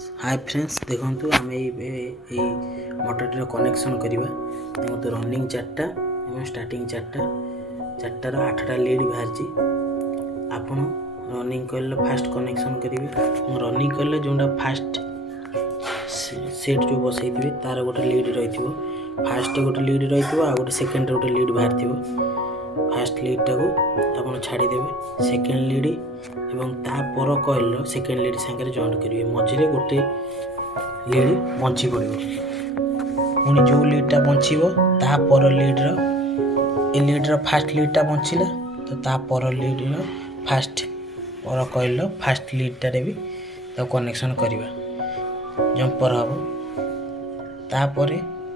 Hi friends देखो आम मोटरटी connection करवा देखो रनिंग 4टा और स्टार्टिंग 4टा 4टार 8टा लीड बाहर आपन रनिंग कले फास्ट कनेक्शन करेंगे रनिंग कले जोटा फास्ट सेट जो बसई थे तार गोटे लीड रही फास्ट गोटे लीड रही आ गोटे सेकेंड गोटे लीड बाहर थो फास्ट लीडटा को आप छाड़देवे सेकेंड लीड एवं तापर कॉइल सेकेंड लीड सागर जॉइंट करेंगे मझे गोटे लीड बंची पड़ो पुणी जो लीडटा बचब तापर लीड्र फास्ट लीडटा बचिला तो तापर लीड्र फास्ट पर कॉइल फास्ट लीडटारे भी तो कनेक्शन करवा जंपर हम तापर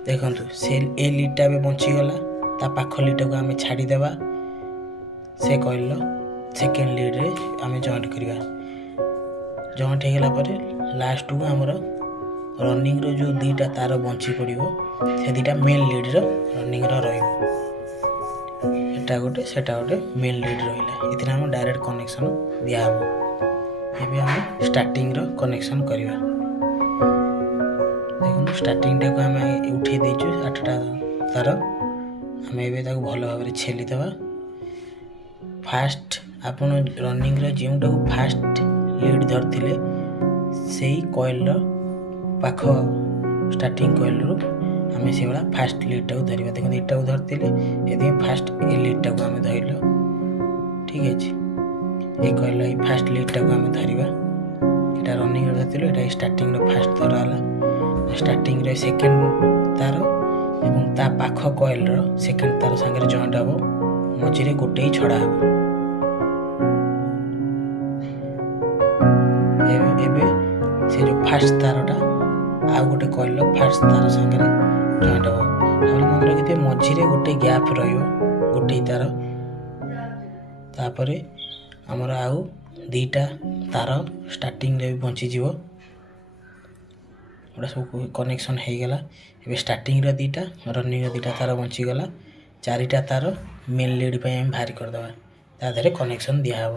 देखु से ए लीडटा भी बचीगला ता पाख लीड को आम छाड़देवा से कॉइल सेकेंड लीड रे आम जॉइंट करवा जॉइंट होगला लास्ट को आमर रनिंग रो जो दीटा तार बंची पड़ो से दीटा मेन लीड रनिंग रहा गोटे सेटा गोटे मेन लीड रहा ये आम डायरेक्ट कनेक्शन दिहब ये आम स्टार्टिंग रो कनेक्शन करवा देखो स्टार्टिंग टाक आम उठे देचु 8टा तार आम ए भल भाव छेलीदे फास्ट आपन रनिंग जोटा फास्ट लीड धरते से कॉइल पाख स्टार्टिंग कॉइल रू आम से भाया फास्ट लीडटा को धरवा देखो एटा को धरते ये फास्ट ए लीडटा को आम धरल ठीक है ये कॉइल फास्ट लीडटा को आम धरवा यहाँ रनिंग धरते ये स्टार्टिंग फास्ट धराला स्टार्टिंग सेकेंड तार एवं ता पाख कॉइल सेकेंड तार सागर जॉइंट हम मझे गोटे ही छड़ा हम से जो फास्ट तारटा आ गोटे कॉइल फास्ट तार सागर जॉइंट हम मन रखिए मझे गोटे गैप रोटे तार तापर आमर आउ दीटा तार स्टार्टिंग रे बंचीज गोटा सब कनेक्शन हो गला ये स्टार्टिंग दीटा रनिंग दीटा तार बंचीगला 4टा तार मेन लीड पर बाहर करदे ता कनेक्शन दिहब।